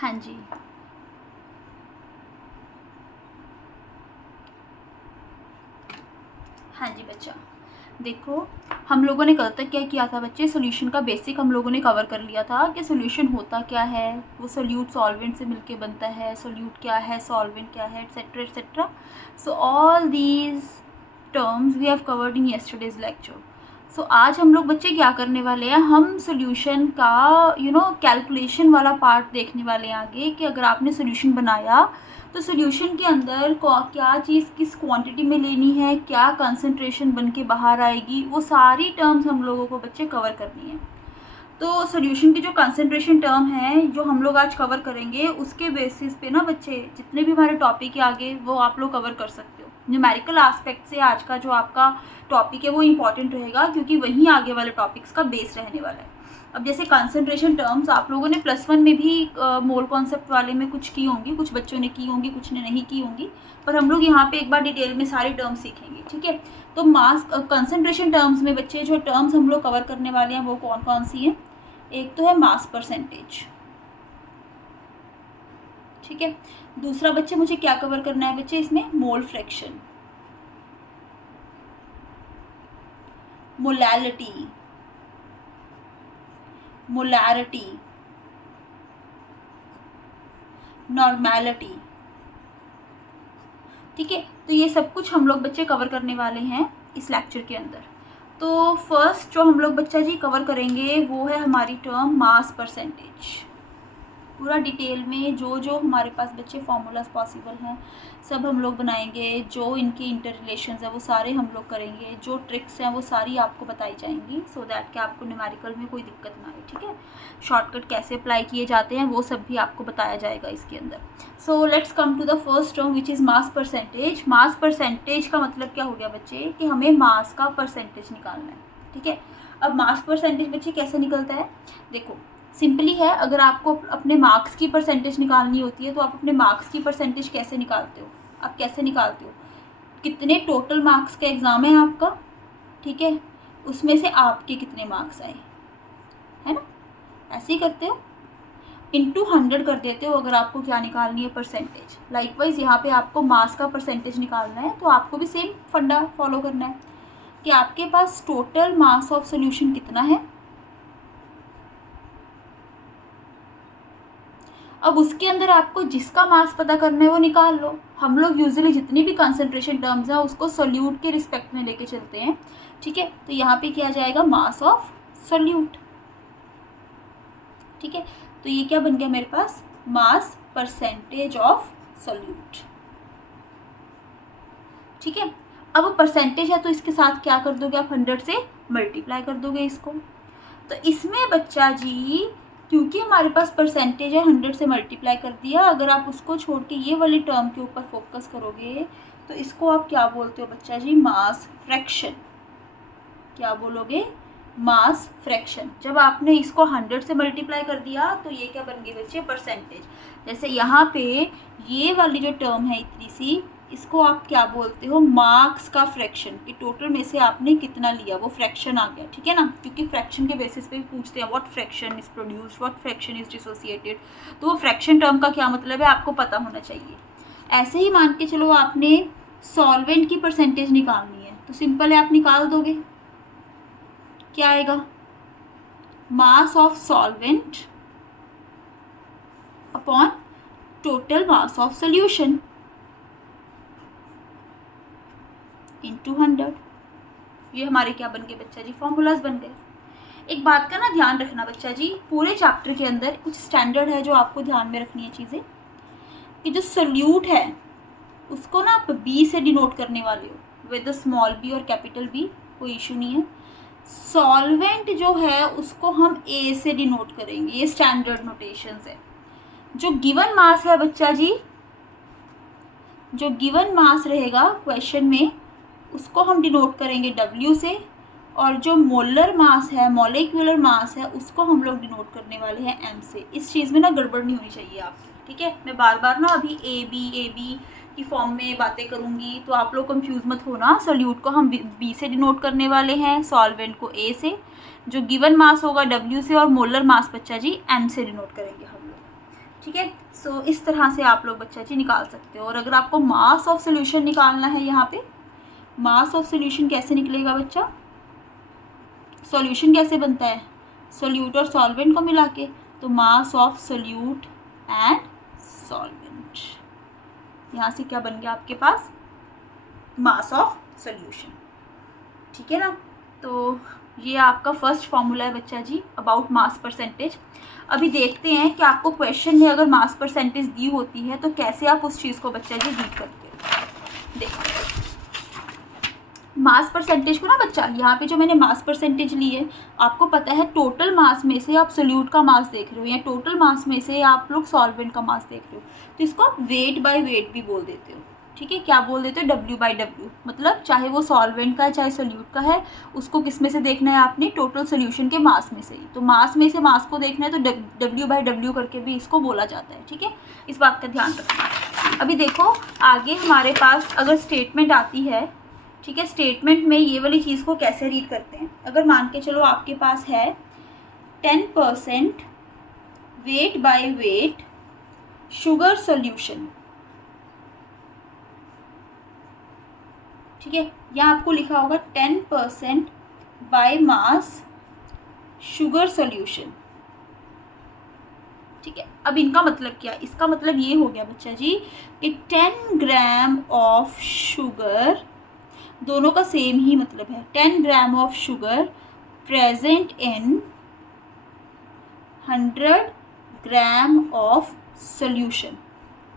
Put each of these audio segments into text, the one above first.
हाँ जी, हाँ जी बच्चा, देखो हम लोगों ने कल तक क्या किया था बच्चे, सोल्यूशन का बेसिक हम लोगों ने कवर कर लिया था कि सोल्यूशन होता क्या है, वो सोल्यूट सॉल्वेंट से मिलके बनता है, सोल्यूट क्या है, सॉल्वेंट क्या है, etcetera etcetera. So all these terms we have covered in yesterday's lecture. So आज हम लोग बच्चे क्या करने वाले हैं, हम सोल्यूशन का कैलकुलेशन वाला पार्ट देखने वाले हैं आगे, कि अगर आपने सोल्यूशन बनाया तो सोल्यूशन के अंदर क्या चीज़ किस क्वांटिटी में लेनी है, क्या कंसंट्रेशन बन के बाहर आएगी, वो सारी टर्म्स हम लोगों को बच्चे कवर करनी है. तो सोल्यूशन की जो कंसंट्रेशन टर्म है जो हम लोग आज कवर करेंगे, उसके बेसिस पे ना बच्चे जितने भी हमारे टॉपिक है आगे वो आप लोग कवर कर सकते हो. न्यूमेरिकल एस्पेक्ट से आज का जो आपका टॉपिक है वो इम्पॉर्टेंट रहेगा, क्योंकि वही आगे वाले टॉपिक्स का बेस रहने वाला है. अब जैसे कंसंट्रेशन टर्म्स आप लोगों ने +1 में भी मोल कॉन्सेप्ट वाले में कुछ की होंगी, कुछ बच्चों ने की होंगी, कुछ ने नहीं की होंगी, पर हम लोग यहाँ पे एक बार डिटेल में सारी टर्म्स सीखेंगे. ठीक है, तो मास कंसंट्रेशन टर्म्स में बच्चे जो टर्म्स हम लोग कवर करने वाले हैं वो कौन कौन सी हैं. एक तो है मास परसेंटेज. ठीक है, दूसरा बच्चे मुझे क्या कवर करना है बच्चे इसमें, mole fraction, molality, molarity, normality. ठीक है, तो ये सब कुछ हम लोग बच्चे कवर करने वाले हैं इस लेक्चर के अंदर. तो फर्स्ट जो हम लोग बच्चा जी कवर करेंगे वो है हमारी टर्म मास परसेंटेज. पूरा डिटेल में जो जो हमारे पास बच्चे फार्मूलाज पॉसिबल हैं सब हम लोग बनाएंगे, जो इनके इंटर रिलेशंस है वो सारे हम लोग करेंगे, जो ट्रिक्स हैं वो सारी आपको बताई जाएंगी, सो दैट कि आपको न्यूमेरिकल में कोई दिक्कत ना आए. ठीक है, शॉर्टकट कैसे अप्लाई किए जाते हैं वो सब भी आपको बताया जाएगा इसके अंदर. So let's come to the first term which is mass percentage. Mass percentage का मतलब क्या हो गया बच्चे, कि हमें मास का परसेंटेज निकालना है. ठीक है, अब मास परसेंटेज बच्चे कैसे निकलता है, देखो सिंपली है, अगर आपको अपने मार्क्स की परसेंटेज निकालनी होती है तो आप अपने मार्क्स की परसेंटेज कैसे निकालते हो, आप कैसे निकालते हो, कितने टोटल मार्क्स का एग्ज़ाम है आपका, ठीक है, उसमें से आपके कितने मार्क्स आए, है ना, ऐसे ही करते हो, इंटू 100 कर देते हो अगर आपको क्या निकालनी है, परसेंटेज. लाइकवाइज यहाँ पे आपको मास का परसेंटेज निकालना है तो आपको भी सेम फंडा फॉलो करना है कि आपके पास टोटल मास ऑफ सोल्यूशन कितना है, अब उसके अंदर आपको जिसका मास पता करना है वो निकाल लो. हम लोग यूजुअली जितनी भी कंसंट्रेशन टर्म्स हैं उसको सोल्यूट के रिस्पेक्ट में लेके चलते हैं. ठीक है, तो यहाँ पे किया जाएगा मास ऑफ सोल्यूट. ठीक है, तो ये क्या बन गया मेरे पास, मास परसेंटेज ऑफ सोल्यूट. ठीक है, अब परसेंटेज है तो इसके साथ क्या कर दोगे आप, 100 से मल्टीप्लाई कर दोगे इसको. तो इसमें बच्चा जी क्योंकि हमारे पास परसेंटेज है 100 से मल्टीप्लाई कर दिया, अगर आप उसको छोड़ के ये वाली टर्म के ऊपर फोकस करोगे तो इसको आप क्या बोलते हो बच्चा जी, मास फ्रैक्शन. क्या बोलोगे, मास फ्रैक्शन. जब आपने इसको 100 से मल्टीप्लाई कर दिया तो ये क्या बन गई बच्चे, परसेंटेज. जैसे यहाँ पे ये वाली जो टर्म है इतनी सी, इसको आप क्या बोलते हो, मार्क्स का फ्रैक्शन, कि टोटल में से आपने कितना लिया वो फ्रैक्शन आ गया. ठीक है ना, क्योंकि फ्रैक्शन के बेसिस पे भी पूछते हैं what fraction is produced, what fraction is dissociated, तो वो फ्रैक्शन टर्म का क्या मतलब है आपको पता होना चाहिए. ऐसे ही मान के चलो आपने सॉल्वेंट की परसेंटेज निकालनी है तो सिंपल है, आप निकाल दोगे, क्या आएगा, मास of solvent upon total mass of solution into 100. ये हमारे क्या बन गए बच्चा जी, फॉर्मूलाज बन गए. एक बात का ना ध्यान रखना बच्चा जी, पूरे चैप्टर के अंदर कुछ स्टैंडर्ड है जो आपको ध्यान में रखनी है चीज़ें, कि जो सोल्यूट है उसको ना आप बी से डिनोट करने वाले हो, विद स्मॉल बी और कैपिटल बी, कोई इशू नहीं है. सॉल्वेंट जो है उसको हम ए से डिनोट करेंगे, ये स्टैंडर्ड नोटेशंस है. जो गिवन मास है बच्चा जी, जो गिवन मास रहेगा क्वेश्चन में उसको हम डिनोट करेंगे W से, और जो मोलर मास है, मॉलिक्यूलर मास है, उसको हम लोग डिनोट करने वाले हैं M से. इस चीज़ में ना गड़बड़ नहीं होनी चाहिए आपकी. ठीक है, मैं बार बार ना अभी ए बी की फॉर्म में बातें करूँगी तो आप लोग कंफ्यूज मत होना. सोल्यूट को हम B से डिनोट करने वाले हैं, सॉल्वेंट को A से, जो गिवन मास होगा W से, और मोलर मास बच्चा जी M से डिनोट करेंगे हम लोग. ठीक है। सो इस तरह से आप लोग बच्चा जी निकाल सकते हो। और अगर आपको मास ऑफ सोल्यूशन निकालना है, यहाँ पे मास ऑफ सोल्यूशन कैसे निकलेगा बच्चा, सॉल्यूशन कैसे बनता है, सोल्यूट और सॉल्वेंट को मिला के, तो मास ऑफ सोल्यूट एंड सॉल्वेंट, यहाँ से क्या बन गया आपके पास, मास ऑफ सोल्यूशन। ठीक है ना। तो ये आपका फर्स्ट फॉर्मूला है बच्चा जी अबाउट मास परसेंटेज। अभी देखते हैं कि आपको क्वेश्चन में अगर मास परसेंटेज दी होती है तो कैसे आप उस चीज़ को बच्चा जी डील करते हो। देखो मास परसेंटेज को ना बच्चा, यहाँ पे जो मैंने मास परसेंटेज ली है, आपको पता है टोटल मास में से आप सोल्यूट का मास देख रहे हो या टोटल मास में से आप लोग सॉल्वेंट का मास देख रहे हो, तो इसको आप वेट बाय वेट भी बोल देते हो। ठीक है, क्या बोल देते हो, W/W, मतलब चाहे वो सॉल्वेंट का है चाहे सोल्यूट का है, उसको किस में से देखना है आपने, टोटल सोल्यूशन के मास में से ही। तो मास में से मास को देखना है तो W/W करके भी इसको बोला जाता है। ठीक है, इस बात का ध्यान रखना। अभी देखो आगे हमारे पास अगर स्टेटमेंट आती है, ठीक है, स्टेटमेंट में ये वाली चीज़ को कैसे रीड करते हैं। अगर मान के चलो आपके पास है 10% weight by weight sugar solution, ठीक है, यहाँ आपको लिखा होगा 10% बाय मास शुगर सॉल्यूशन। ठीक है, अब इनका मतलब क्या है, इसका मतलब ये हो गया बच्चा जी कि 10 ग्राम ऑफ शुगर, दोनों का सेम ही मतलब है, 10 gram of sugar present in 100 gram of solution.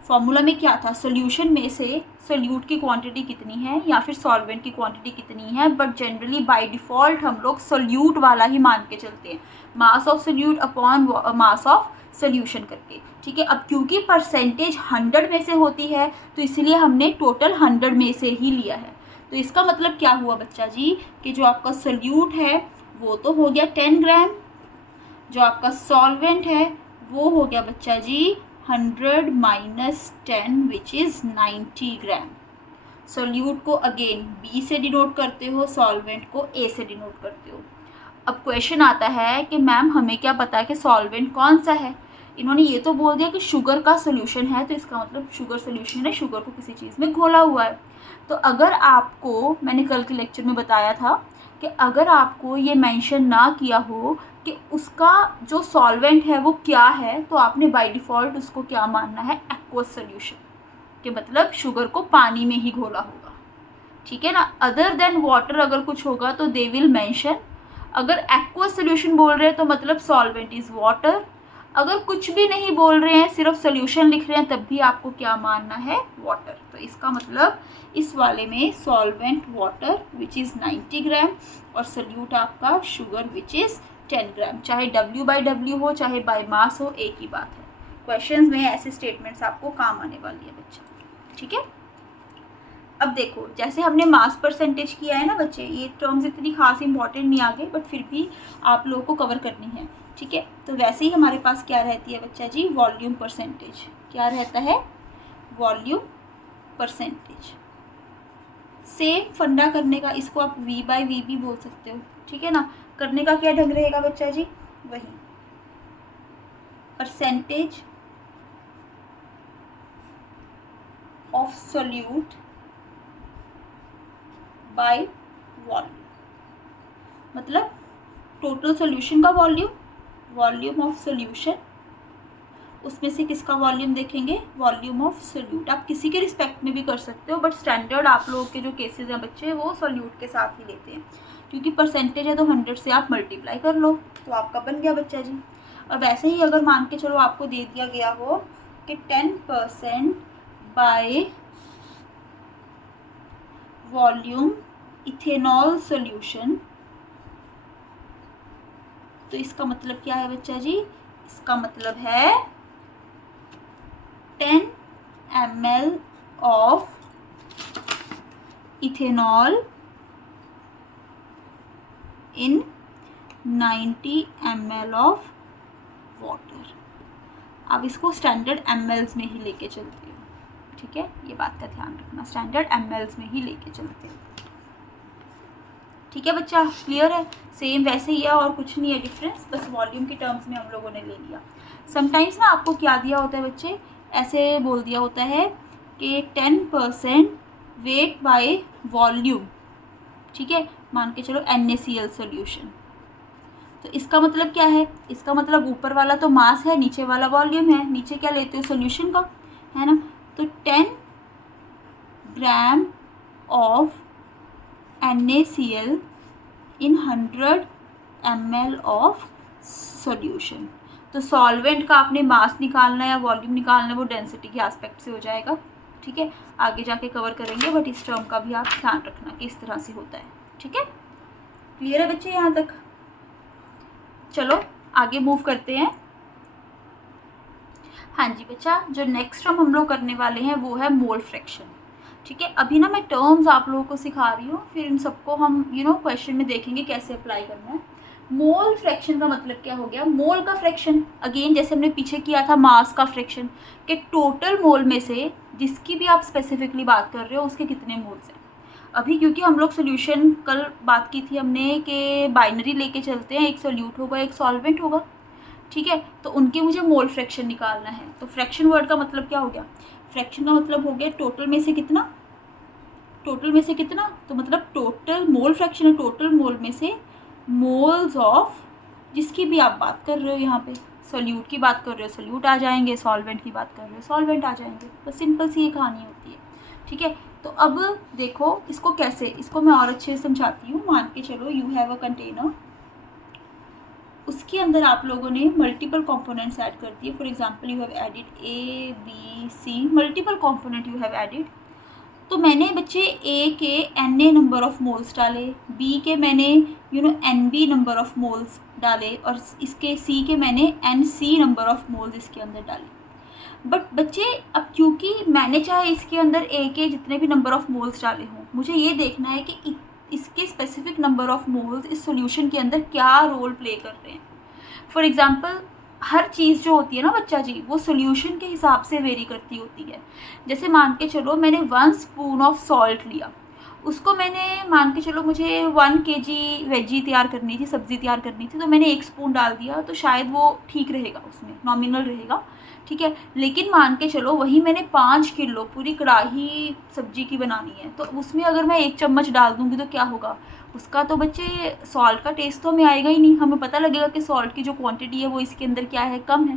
Formula में क्या था, सोल्यूशन में से सोल्यूट की क्वांटिटी कितनी है या फिर सॉल्वेंट की क्वांटिटी कितनी है, बट जनरली बाय डिफ़ॉल्ट हम लोग सोल्यूट वाला ही मान के चलते हैं, मास of solute upon mass of solution करके। ठीक है, अब क्योंकि परसेंटेज 100 में से होती है तो इसलिए हमने टोटल 100 में से ही लिया है। तो इसका मतलब क्या हुआ बच्चा जी कि जो आपका सोल्यूट है वो तो हो गया 10 ग्राम, जो आपका सॉल्वेंट है वो हो गया बच्चा जी 100 minus 10 which is 90 gram. Solute को अगेन B से डिनोट करते हो, सॉल्वेंट को A से डिनोट करते हो। अब क्वेश्चन आता है कि मैम हमें क्या पता है कि सॉल्वेंट कौन सा है, इन्होंने ये तो बोल दिया कि शुगर का सोल्यूशन है, तो इसका मतलब शुगर सोल्यूशन है, शुगर को किसी चीज़ में घोला हुआ है। तो अगर आपको, मैंने कल के लेक्चर में बताया था कि अगर आपको ये मेंशन ना किया हो कि उसका जो सॉल्वेंट है वो क्या है, तो आपने बाय डिफ़ॉल्ट उसको क्या मानना है, एक्वस सोल्यूशन, कि मतलब शुगर को पानी में ही घोला होगा। ठीक है ना, अदर देन वाटर अगर कुछ होगा तो दे विल मेंशन, अगर एक्वस सोल्यूशन बोल रहे हैं तो मतलब सॉल्वेंट इज़ वाटर, अगर कुछ भी नहीं बोल रहे हैं सिर्फ सोल्यूशन लिख रहे हैं तब भी आपको क्या मानना है, वाटर। तो इसका मतलब इस वाले में सॉल्वेंट वाटर विच इज़ 90 ग्राम और सोल्यूट आपका शुगर विच इज़ 10 ग्राम, चाहे W/W हो चाहे बाय मास हो, एक ही बात है। क्वेश्चंस में ऐसे स्टेटमेंट्स आपको काम आने वाली है बच्चा। ठीक है, अब देखो जैसे हमने मास परसेंटेज किया है ना बच्चे, ये टर्म्स इतनी खास इंपॉर्टेंट नहीं आ गई बट फिर भी आप लोगों को कवर करनी है। ठीक है, तो वैसे ही हमारे पास क्या रहती है बच्चा जी, वॉल्यूम परसेंटेज। क्या रहता है, वॉल्यूम परसेंटेज। सेम फंडा करने का, इसको आप V/V भी बोल सकते हो। ठीक है ना, करने का क्या ढंग रहेगा बच्चा जी, वही percentage of solute by volume, मतलब टोटल सोल्यूशन का वॉल्यूम, वॉल्यूम ऑफ सोल्यूशन, उसमें से किसका वॉल्यूम देखेंगे, वॉल्यूम ऑफ सोल्यूट। आप किसी के रिस्पेक्ट में भी कर सकते हो बट स्टैंडर्ड आप लोगों के जो केसेस हैं बच्चे वो सोल्यूट के साथ ही लेते हैं, क्योंकि परसेंटेज है तो 100 से आप मल्टीप्लाई कर लो तो आपका बन गया बच्चा जी। और वैसे ही अगर मान के चलो आपको दे दिया गया हो कि 10% बाय वॉल्यूम इथेनॉल सॉल्यूशन, तो इसका मतलब क्या है बच्चा जी, इसका मतलब है 10 ml of ethanol in 90 ml of water. अब इसको स्टैंडर्ड mls में ही लेके चलते हो। ठीक है, ये बात का ध्यान रखना, स्टैंडर्ड mls में ही लेके चलते हो। ठीक है बच्चा, क्लियर है? सेम वैसे ही है और कुछ नहीं है डिफरेंस, बस वॉल्यूम के टर्म्स में हम लोगों ने ले लिया। समटाइम्स ना आपको क्या दिया होता है बच्चे, ऐसे बोल दिया होता है कि 10% वेट बाय वॉल्यूम, ठीक है, मान के चलो NaCl सोल्यूशन। तो इसका मतलब क्या है, इसका मतलब ऊपर वाला तो मास है, नीचे वाला वॉल्यूम है, नीचे क्या लेते हो सोल्यूशन का, है ना। तो 10 gram of NaCl in 100 ml of solution. तो सॉल्वेंट का आपने मास निकालना है या वॉल्यूम निकालना है, वो डेंसिटी के एस्पेक्ट से हो जाएगा, ठीक है। आगे जाके कवर करेंगे, बट इस टर्म का भी आप ध्यान रखना कि इस तरह से होता है, ठीक है। क्लियर है बच्चे यहाँ तक? चलो आगे मूव करते हैं। हाँ जी बच्चा, जो नेक्स्ट टर्म हम लोग करने वाले हैं वो है मोल फ्रैक्शन, ठीक है। अभी ना मैं टर्म्स आप लोगों को सिखा रही हूँ, फिर इन सबको हम क्वेश्चन में देखेंगे कैसे अप्लाई करना है। मोल फ्रैक्शन का मतलब क्या हो गया, मोल का फ्रैक्शन, अगेन जैसे हमने पीछे किया था मास का फ्रैक्शन, कि टोटल मोल में से जिसकी भी आप स्पेसिफिकली बात कर रहे हो उसके कितने मोल्स हैं। अभी क्योंकि हम लोग सोल्यूशन कल बात की थी हमने कि बाइनरी लेके चलते हैं, एक सोल्यूट होगा एक सॉल्वेंट होगा, ठीक है। तो उनके मुझे मोल फ्रैक्शन निकालना है। तो फ्रैक्शन वर्ड का मतलब क्या हो गया, फ्रैक्शन का मतलब हो गया टोटल में से कितना, टोटल में से कितना, तो मतलब टोटल मोल फ्रैक्शन है, टोटल मोल में से मोल्स ऑफ जिसकी भी आप बात कर रहे हो, यहाँ पे सोल्यूट की बात कर रहे हो सोल्यूट आ जाएंगे, सॉल्वेंट की बात कर रहे हो सॉल्वेंट आ जाएंगे, बस सिंपल सी ये कहानी होती है, ठीक है। तो अब देखो इसको कैसे, इसको मैं और अच्छे से समझाती हूँ। मान के चलो यू हैव अ कंटेनर, उसके अंदर आप लोगों ने मल्टीपल कंपोनेंट्स ऐड कर दिए। For example you have added ABC, multiple component you have added. तो मैंने बच्चे A के Na नंबर ऑफ मोल्स डाले, B के मैंने NB नंबर ऑफ मोल्स डाले, और इसके C के मैंने NC नंबर ऑफ मोल्स इसके अंदर डाले। बट बच्चे अब क्योंकि मैंने चाहे इसके अंदर A के जितने भी नंबर ऑफ मोल्स डाले हों, मुझे ये देखना है कि इसके स्पेसिफिक नंबर ऑफ मोल्स इस सॉल्यूशन के अंदर क्या रोल प्ले कर रहे हैं। फॉर एग्जांपल हर चीज़ जो होती है ना बच्चा जी, वो सॉल्यूशन के हिसाब से वेरी करती होती है। जैसे मान के चलो मैंने 1 स्पून ऑफ सॉल्ट लिया, उसको मैंने मान के चलो मुझे 1 kg वेजी तैयार करनी थी, सब्ज़ी तैयार करनी थी, तो मैंने 1 स्पून डाल दिया, तो शायद वो ठीक रहेगा, उसमें नॉमिनल रहेगा, ठीक है। लेकिन मान के चलो वही मैंने 5 किलो पूरी कढ़ाई सब्जी की बनानी है, तो उसमें अगर मैं 1 चम्मच डाल दूँगी तो क्या होगा, उसका तो बच्चे सॉल्ट का टेस्ट तो हमें आएगा ही नहीं। हमें पता लगेगा कि सॉल्ट की जो क्वांटिटी है वो इसके अंदर क्या है, कम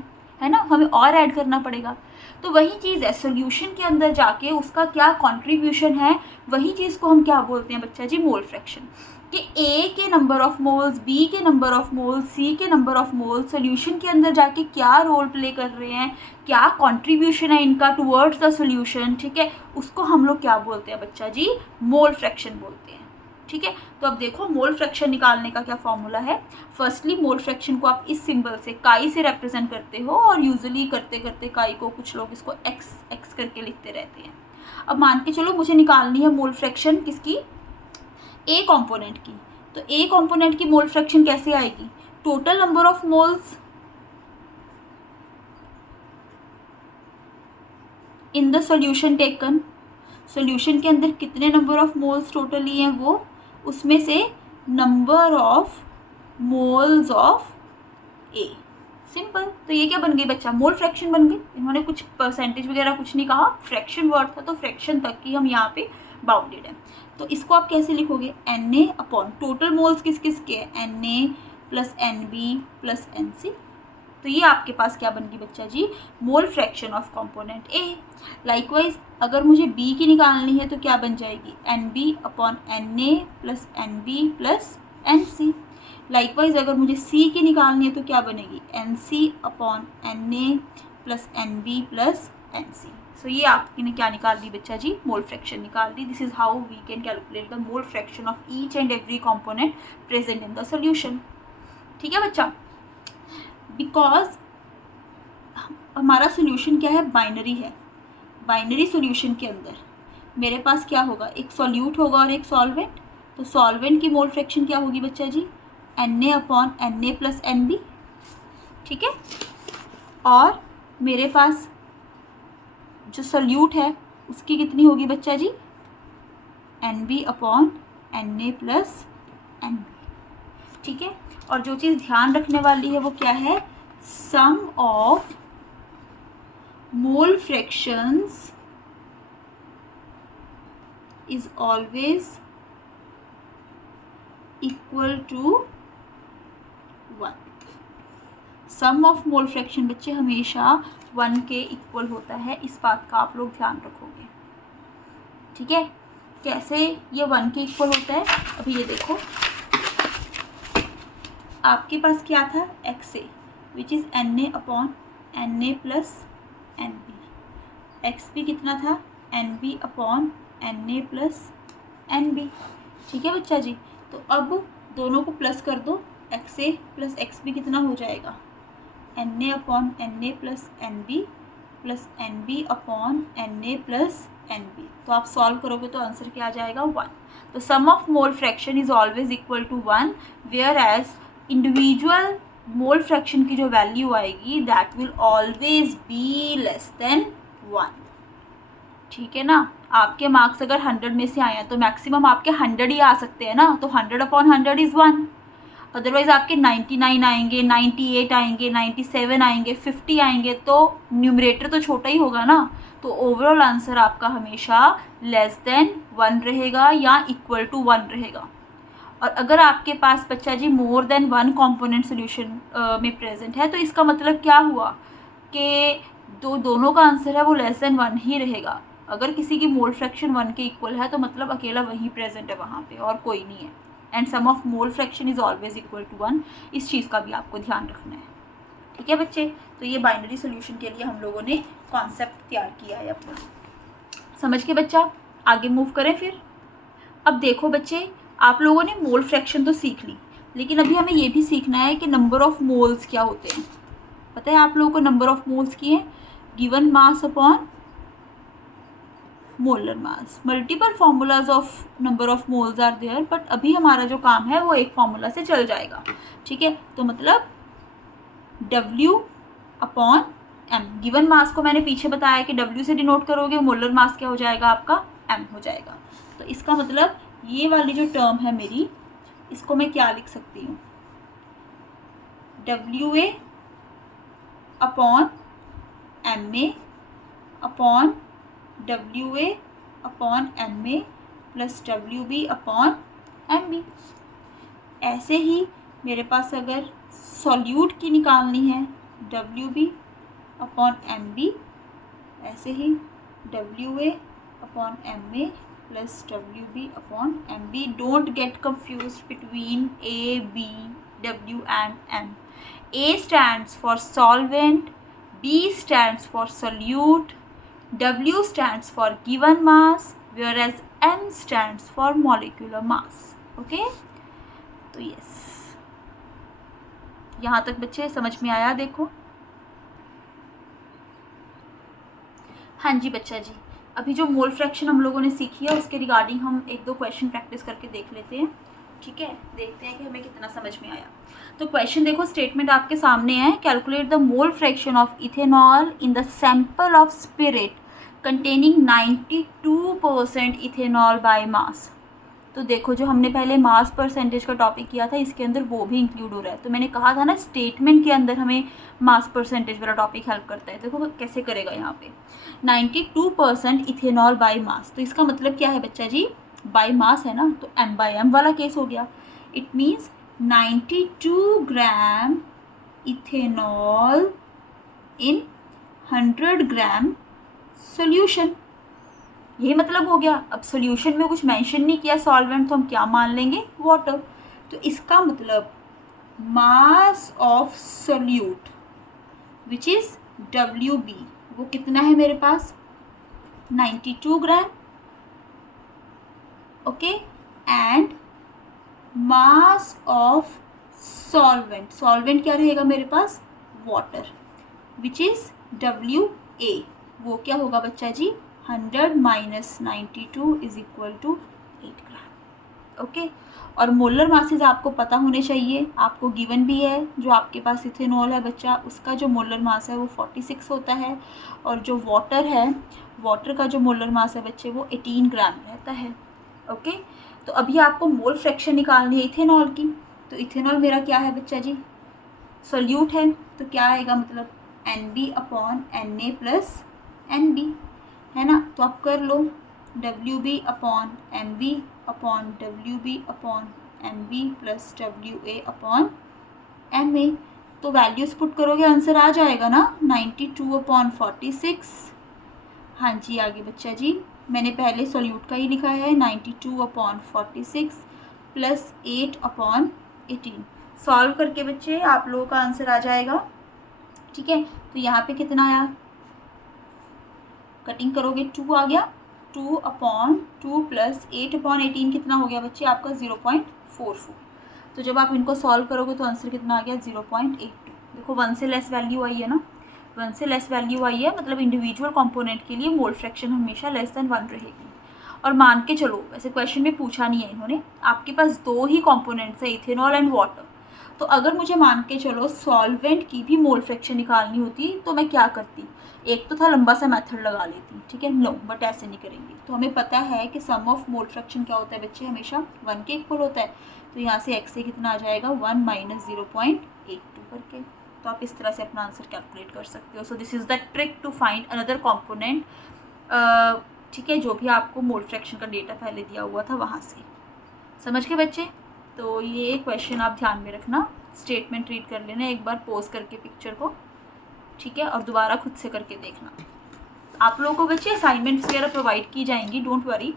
है ना, हमें और ऐड करना पड़ेगा। तो वही चीज़ है, सॉल्यूशन के अंदर जाके उसका क्या कंट्रीब्यूशन है, वही चीज़ को हम क्या बोलते हैं बच्चा जी, मोल फ्रैक्शन। कि A के नंबर ऑफ मोल्स, B के नंबर ऑफ मोल्स, C के नंबर ऑफ मोल्स सॉल्यूशन के अंदर जाके क्या रोल प्ले कर रहे हैं, क्या कंट्रीब्यूशन है इनका टुवर्ड्स द सॉल्यूशन, ठीक है, उसको हम लोग क्या बोलते हैं बच्चा जी, मोल फ्रैक्शन बोलते हैं, ठीक है। तो अब देखो मोल फ्रैक्शन निकालने का क्या फॉर्मूला है। फर्स्टली मोल फ्रैक्शन को आप इस सिंबल से काई से रिप्रेजेंट करते हो, और यूजुअली करते करते काई को कुछ लोग इसको एक्स करके लिखते रहते हैं। अब मान के चलो मुझे निकालनी है मोल फ्रैक्शन किसकी, ए कंपोनेंट की। तो ए कंपोनेंट की मोल फ्रैक्शन कैसे आएगी, total number of moles in the solution taken, solution के अंदर कितने नंबर ऑफ मोल्स टोटली हैं वो, उसमें से number of moles of A, simple. तो ये क्या बन गई बच्चा, मोल फ्रैक्शन बन गई। इन्होंने कुछ परसेंटेज वगैरह कुछ नहीं कहा, फ्रैक्शन वर्ड था तो फ्रैक्शन तक की हम यहाँ पे बाउंडेड है। तो इसको आप कैसे लिखोगे, Na अपॉन टोटल मोल्स किस किस के, Na plus NB plus NC। तो ये आपके पास क्या बन गई बच्चा जी, mole fraction of component A। Likewise अगर मुझे B की निकालनी है तो क्या बन जाएगी, NB upon Na plus NB plus NC। Likewise अगर मुझे C की निकालनी है तो क्या बनेगी, NC upon Na plus NB plus NC। सो ये आपने क्या निकाल दी बच्चा जी, मोल फ्रैक्शन निकाल दी। This is how we can calculate the mole fraction of each and every component present in the solution, ठीक है बच्चा। बिकॉज हमारा सॉल्यूशन क्या है, बाइनरी है। बाइनरी सॉल्यूशन के अंदर मेरे पास क्या होगा, एक सॉल्यूट होगा और एक सॉल्वेंट। तो सॉल्वेंट की मोल फ्रैक्शन क्या होगी बच्चा जी, Na upon Na plus NB, ठीक है। और मेरे पास जो सॉल्यूट है उसकी कितनी होगी बच्चा जी, NB upon Na plus Nb, ठीक है। और जो चीज़ ध्यान रखने वाली है वो क्या है, sum of mole fractions is always equal to 1। Sum of mole fraction बच्चे हमेशा 1 के इक्वल होता है, इस बात का आप लोग ध्यान रखोगे, ठीक है। कैसे ये 1 के इक्वल होता है, अभी ये देखो आपके पास क्या था, XA which is Na upon Na plus Nb, XB कितना था, Nb upon Na plus Nb, ठीक है बच्चा जी। तो अब दोनों को प्लस कर दो, XA प्लस XB कितना हो जाएगा, Na upon Na plus Nb plus Nb upon Na plus Nb। तो आप सॉल्व करोगे तो आंसर क्या आ जाएगा, 1। तो sum of mole fraction is always equal to 1, whereas individual mole fraction की जो वैल्यू आएगी that will always be less than 1, ठीक है ना। आपके मार्क्स अगर 100 में से आए हैं तो मैक्सिमम आपके 100 ही आ सकते हैं ना, तो 100 अपॉन 100 इज़ 1। अदरवाइज़ आपके 99 आएंगे, 98 आएंगे, 97 आएंगे, 50 आएंगे, तो न्यूमरेटर तो छोटा ही होगा ना। तो ओवरऑल आंसर आपका हमेशा लेस देन 1 रहेगा या इक्वल टू 1 रहेगा। और अगर आपके पास बच्चा जी मोर देन 1 कॉम्पोनेंट सोल्यूशन में प्रेजेंट है तो इसका मतलब क्या हुआ कि दोनों का आंसर है वो लेस देन 1 ही रहेगा। अगर किसी की मोल फ्रैक्शन 1 के इक्वल है तो मतलब अकेला वही प्रेजेंट है वहाँ पे और कोई नहीं है। And sum of mole fraction is always equal to 1, इस चीज़ का भी आपको ध्यान रखना है, ठीक है बच्चे। तो ये बाइनरी सोल्यूशन के लिए हम लोगों ने कॉन्सेप्ट तैयार किया है अपना, समझ के बच्चा आगे मूव करें फिर। अब देखो बच्चे, आप लोगों ने मोल फ्रैक्शन तो सीख ली, लेकिन अभी हमें ये भी सीखना है कि नंबर ऑफ़ मोल्स क्या होते हैं। पता है आप लोगों को नंबर ऑफ़ मोल्स की है, given mass upon molar mass. Multiple formulas of number of moles are there, but अभी हमारा जो काम है वो एक फार्मूला से चल जाएगा, ठीक है। तो मतलब W upon M, given mass को मैंने पीछे बताया कि W से डिनोट करोगे, मोलर मास क्या हो जाएगा आपका, M हो जाएगा। तो इसका मतलब ये वाली जो टर्म है मेरी, इसको मैं क्या लिख सकती हूँ, WA upon MA upon WA upon MA plus WB upon MB। ऐसे ही मेरे पास अगर सॉल्यूट की निकालनी है, WB अपॉन MB, ऐसे ही WA upon MA plus WB upon MB। Don't get confused between A, B, W and M. A stands for solvent, B stands for solute, W stands for given mass, whereas M stands for molecular mass. Okay? तो yes, यहाँ तक बच्चे समझ में आया। देखो हाँ जी बच्चा जी, अभी जो मोल फ्रैक्शन हम लोगों ने सीखी है उसके रिगार्डिंग हम 1-2 क्वेश्चन प्रैक्टिस करके देख लेते हैं, ठीक है। देखते हैं कि हमें कितना समझ में आया। तो क्वेश्चन देखो, स्टेटमेंट आपके सामने है, calculate the mole fraction of ethanol in the sample of spirit containing 92% ethanol by mass. तो देखो जो हमने पहले मास परसेंटेज का टॉपिक किया था इसके अंदर वो भी इंक्लूड हो रहा है। तो मैंने कहा था ना स्टेटमेंट के अंदर हमें मास परसेंटेज वाला टॉपिक हेल्प करता है। देखो कैसे करेगा यहाँ पे 92% इथेनॉल बाय मास। तो इसका मतलब क्या है बच्चा जी, बाय मास है ना, तो M/M वाला केस हो गया। It means 92 gram ethanol in 100 gram solution, ये मतलब हो गया। अब सोल्यूशन में कुछ मेंशन नहीं किया सॉल्वेंट, तो हम क्या मान लेंगे, वाटर। तो इसका मतलब mass of solute which is WB, वो कितना है मेरे पास, 92 gram, okay. And mass of solvent, solvent क्या रहेगा मेरे पास, वाटर, विच इज़ WA, वो क्या होगा बच्चा जी, 100 minus 92 is equal to 8 gram, okay. और मोलर मासेस आपको पता होने चाहिए, आपको गिवन भी है। जो आपके पास इथेनॉल है बच्चा, उसका जो मोलर मास है वो 46 होता है, और जो वाटर है, वाटर का जो मोलर मास है बच्चे वो 18 ग्राम रहता है, ओके। तो अभी आपको मोल फ्रैक्शन निकालनी है इथेनॉल की। तो इथेनॉल मेरा क्या है बच्चा जी, सोल्यूट है, तो क्या आएगा मतलब NB/Na प्लस NB, है ना। तो आप कर लो WB/MB/WB/MB प्लस WA/MA। तो वैल्यूज़ पुट करोगे आंसर आ जाएगा ना 92/46। हाँ जी आगे बच्चा जी, मैंने पहले सोल्यूट का ही लिखा है 92/46 प्लस 8/18। सॉल्व करके बच्चे आप लोगों का आंसर आ जाएगा, ठीक है। तो यहाँ पे कितना आया, कटिंग करोगे 2 आ गया, 2/2 प्लस 8/18 कितना हो गया बच्चे आपका 0.44। तो जब आप इनको सॉल्व करोगे तो आंसर कितना आ गया 0.82। देखो 1 से लेस वैल्यू आई है ना, 1 से लेस वैल्यू आई है, मतलब इंडिविजुअल कंपोनेंट के लिए मोल फ्रैक्शन हमेशा लेस देन 1 रहेगी। और मान के चलो, वैसे क्वेश्चन में पूछा नहीं है इन्होंने, आपके पास 2 ही कंपोनेंट्स है इथेनॉल एंड वाटर। तो अगर मुझे मान के चलो सॉल्वेंट की भी मोल फ्रैक्शन निकालनी होती तो मैं क्या करती, एक तो था लंबा सा मेथड लगा लेती, ठीक है, नो बट ऐसे नहीं करेंगे। तो हमें पता है कि सम ऑफ मोल फ्रैक्शन क्या होता है बच्चे, हमेशा 1 के इक्वल होता है। तो यहाँ से x से कितना आ जाएगा 1 माइनस 0.82 करके। तो आप इस तरह से अपना आंसर कैलकुलेट कर सकते हो। So this is the trick to find another component, ठीक है, जो भी आपको मोल फ्रैक्शन का डेटा पहले दिया हुआ था वहाँ से। समझ गए बच्चे। तो ये क्वेश्चन आप ध्यान में रखना, स्टेटमेंट रीड कर लेना एक बार पॉज करके पिक्चर को, ठीक है, और दोबारा खुद से करके देखना। आप लोगों को बच्चे असाइनमेंट्स वगैरह प्रोवाइड की जाएंगी, don't worry,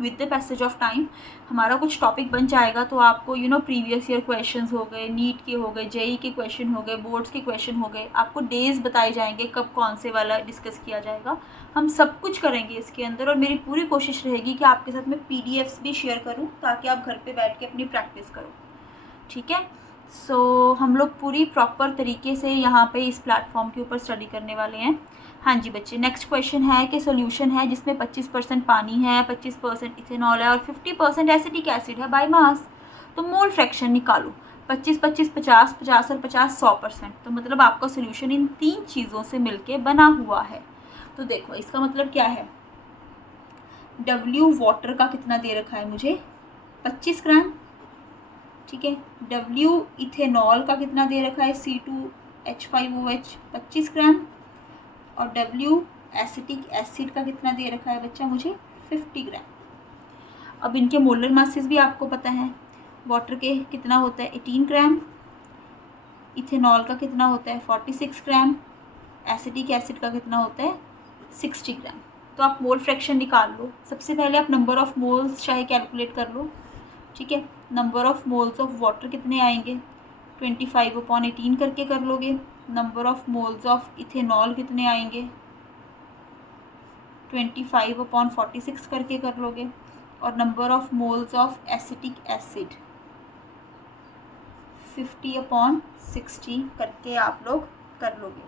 with the passage of time हमारा कुछ टॉपिक बन जाएगा। तो आपको प्रीवियस ईयर क्वेश्चंस हो गए, नीट के हो गए, जेई के क्वेश्चन हो गए, बोर्ड्स के क्वेश्चन हो गए, आपको डेज बताए जाएंगे कब कौन से वाला डिस्कस किया जाएगा। हम सब कुछ करेंगे इसके अंदर, और मेरी पूरी कोशिश रहेगी कि आपके साथ मैं PDFs भी शेयर करूँ ताकि आप घर पर बैठ के अपनी प्रैक्टिस करो, ठीक है। सो हम लोग पूरी प्रॉपर तरीके से यहाँ पे इस प्लेटफॉर्म के ऊपर स्टडी करने वाले हैं। हाँ जी बच्चे, नेक्स्ट क्वेश्चन है कि सॉल्यूशन है जिसमें 25% पानी है, 25% इथेनॉल है और 50% एसिटिक एसिड है बाय मास। तो मोल फ्रैक्शन निकालो, 25, 25, 50, 50 और 50 100%। तो मतलब आपका सॉल्यूशन इन 3 चीज़ों से मिलके बना हुआ है। तो देखो इसका मतलब क्या है, W वाटर का कितना दे रखा है मुझे 25 ग्राम, ठीक है। W इथेनॉल का कितना दे रखा है C2H5OH 25 ग्राम, और W एसिटिक एसिड का कितना दे रखा है बच्चा मुझे 50 ग्राम। अब इनके मोलर मासेस भी आपको पता है, वाटर के कितना होता है 18 ग्राम, इथेनॉल का कितना होता है 46 ग्राम, एसिटिक एसिड का कितना होता है 60 ग्राम। तो आप मोल फ्रैक्शन निकाल लो। सबसे पहले आप नंबर ऑफ़ मोल्स चाहे कैलकुलेट कर लो, ठीक है। Number of moles of water कितने आएंगे 25/18 करके कर लोगे। Number of moles of ethanol कितने आएंगे 25/46 करके कर लोगे। और number of moles of acetic acid 50/60 करके आप लोग कर लोगे।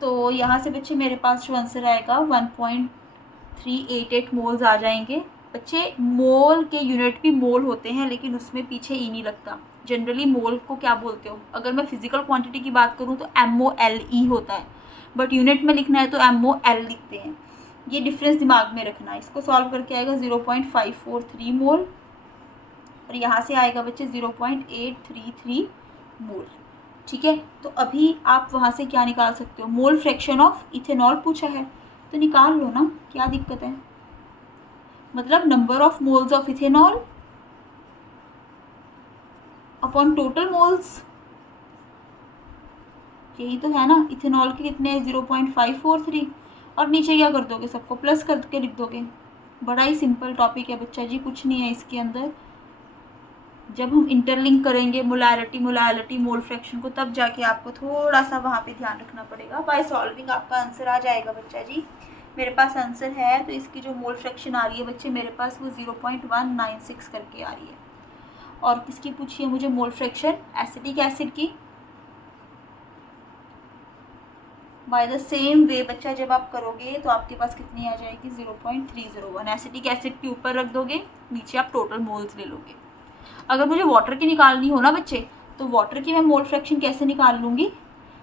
तो यहाँ से बच्चे मेरे पास जो आंसर आएगा 1.388 मोल्स आ जाएंगे। बच्चे मोल के यूनिट भी मोल होते हैं, लेकिन उसमें पीछे ई नहीं लगता। जनरली मोल को क्या बोलते हो, अगर मैं फिजिकल क्वांटिटी की बात करूँ तो MOLE होता है, बट यूनिट में लिखना है तो MOL लिखते हैं। ये डिफरेंस दिमाग में रखना। इसको सॉल्व करके आएगा 0.543 मोल, और यहाँ से आएगा बच्चे 0.833 मोल, ठीक है। तो अभी आप वहाँ से क्या निकाल सकते हो, मोल फ्रैक्शन ऑफ इथेनॉल पूछा है तो निकाल लो ना, क्या दिक्कत है। मतलब number of moles of ethanol upon total moles, यही तो है ना। इथेनॉल के कितने हैं 0.543, और नीचे क्या कर दोगे, सबको प्लस करके लिख दोगे। बड़ा ही सिंपल टॉपिक है बच्चा जी, कुछ नहीं है इसके अंदर। जब हम इंटरलिंक करेंगे मोलैरिटी मोल फ्रैक्शन को, तब जाके आपको थोड़ा सा वहाँ पे ध्यान रखना पड़ेगा। बाय सॉल्विंग आपका आंसर आ जाएगा बच्चा जी। मेरे पास आंसर है, तो इसकी जो मोल फ्रैक्शन आ रही है बच्चे मेरे पास वो 0.196 करके आ रही है। और किसकी पूछी है मुझे मोल फ्रैक्शन, एसिटिक एसिड की। बाय द सेम वे बच्चा जब आप करोगे तो आपके पास कितनी आ जाएगी 0.301। एसिटिक एसिड के ऊपर रख दोगे, नीचे आप टोटल मोल्स ले लोगे। अगर मुझे वाटर की निकालनी हो ना बच्चे, तो वाटर की मैं मोल फ्रैक्शन कैसे निकाल लूँगी,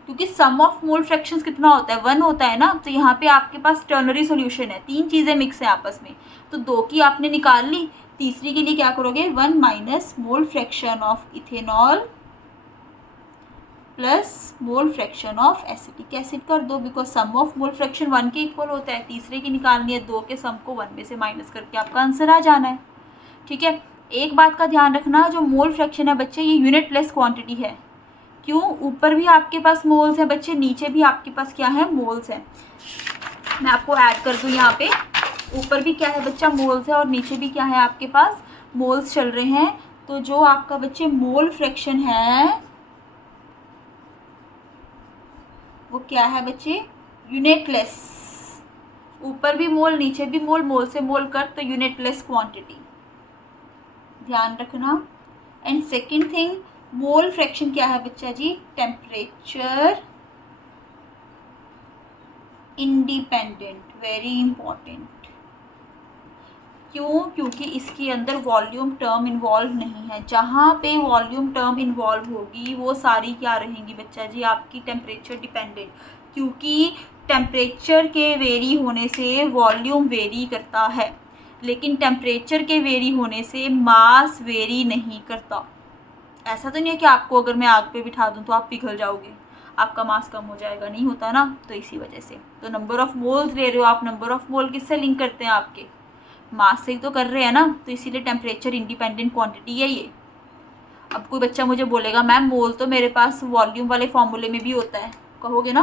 क्योंकि सम ऑफ मोल फ्रैक्शंस कितना होता है 1 होता है ना। तो यहाँ पे आपके पास टर्नरी सॉल्यूशन है, 3 चीज़ें मिक्स हैं आपस में, तो 2 की आपने निकाल ली, तीसरी के लिए क्या करोगे, 1 minus mole fraction of ethanol plus mole fraction of acetic acid कर दो, because sum of mole fraction 1 के इक्वल होता है। तीसरे की निकालनी है, 2 के सम को 1 में से माइनस करके आपका आंसर आ जाना है। ठीक है, एक बात का ध्यान रखना, जो मोल फ्रैक्शन है बच्चे ये यूनिटलेस क्वांटिटी है। क्यों, ऊपर भी आपके पास मोल्स हैं बच्चे, नीचे भी आपके पास क्या है, मोल्स हैं। मैं आपको ऐड कर दूँ यहाँ पे, ऊपर भी क्या है बच्चा, मोल्स है, और नीचे भी क्या है आपके पास, मोल्स चल रहे हैं। तो जो आपका बच्चे मोल फ्रैक्शन है वो क्या है बच्चे, यूनिटलेस। ऊपर भी मोल नीचे भी मोल, मोल से मोल कर, तो यूनिटलेस क्वांटिटी, ध्यान रखना। And second thing, mole fraction क्या है बच्चा जी, टेम्परेचर इंडिपेंडेंट, वेरी इंपॉर्टेंट। क्यों, क्योंकि इसके अंदर वॉल्यूम टर्म इन्वॉल्व नहीं है। जहाँ पे वॉल्यूम टर्म इन्वॉल्व होगी वो सारी क्या रहेंगी बच्चा जी, आपकी टेम्परेचर डिपेंडेंट। क्योंकि टेम्परेचर के वेरी होने से वॉल्यूम वेरी करता है, लेकिन टेम्परेचर के वेरी होने से मास वेरी नहीं करता। ऐसा तो नहीं है कि आपको अगर मैं आग पे बिठा दूँ तो आप पिघल जाओगे, आपका मास कम हो जाएगा, नहीं होता ना। तो इसी वजह से तो नंबर ऑफ मोल्स ले रहे हो आप, नंबर ऑफ मोल किससे लिंक करते हैं, आपके मास से ही तो कर रहे हैं ना। तो इसीलिए टेम्परेचर इंडिपेंडेंट क्वांटिटी है ये। अब कोई बच्चा मुझे बोलेगा मैम मोल तो मेरे पास वॉल्यूम वाले फॉर्मूले में भी होता है, कहोगे ना,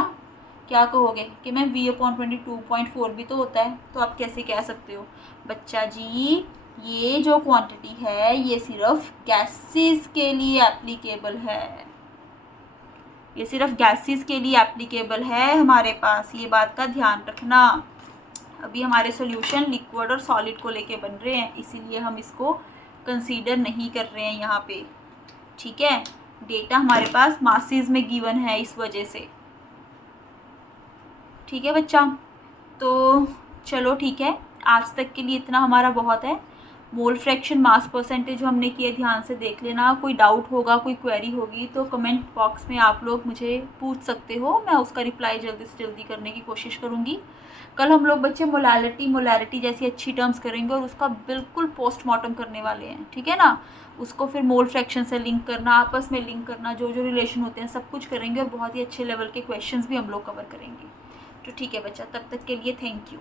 क्या कहोगे कि मैम V/22.4 भी तो होता है। तो आप कैसे कह सकते हो बच्चा जी, ये जो क्वांटिटी है ये सिर्फ गैसेस के लिए एप्लीकेबल है, ये सिर्फ गैसेस के लिए एप्लीकेबल है हमारे पास, ये बात का ध्यान रखना। अभी हमारे सॉल्यूशन लिक्विड और सॉलिड को लेके बन रहे हैं, इसीलिए हम इसको कंसीडर नहीं कर रहे हैं यहाँ पे। ठीक है, डेटा हमारे पास मासेस में गिवन है इस वजह से। ठीक है बच्चा, तो चलो ठीक है, आज तक के लिए इतना हमारा बहुत है। मोल फ्रैक्शन, मास परसेंटेज जो हमने किए ध्यान से देख लेना। कोई डाउट होगा, कोई क्वेरी होगी तो कमेंट बॉक्स में आप लोग मुझे पूछ सकते हो, मैं उसका रिप्लाई जल्दी से जल्दी करने की कोशिश करूँगी। कल हम लोग बच्चे मोलैरिटी जैसी अच्छी टर्म्स करेंगे और उसका बिल्कुल पोस्टमार्टम करने वाले हैं। ठीक है ना, उसको फिर मोल फ्रैक्शन से लिंक करना, आपस में लिंक करना, जो जो रिलेशन होते हैं सब कुछ करेंगे, और बहुत ही अच्छे लेवल के क्वेश्चंस भी हम लोग कवर करेंगे। तो ठीक है बच्चा, तब तक के लिए थैंक यू।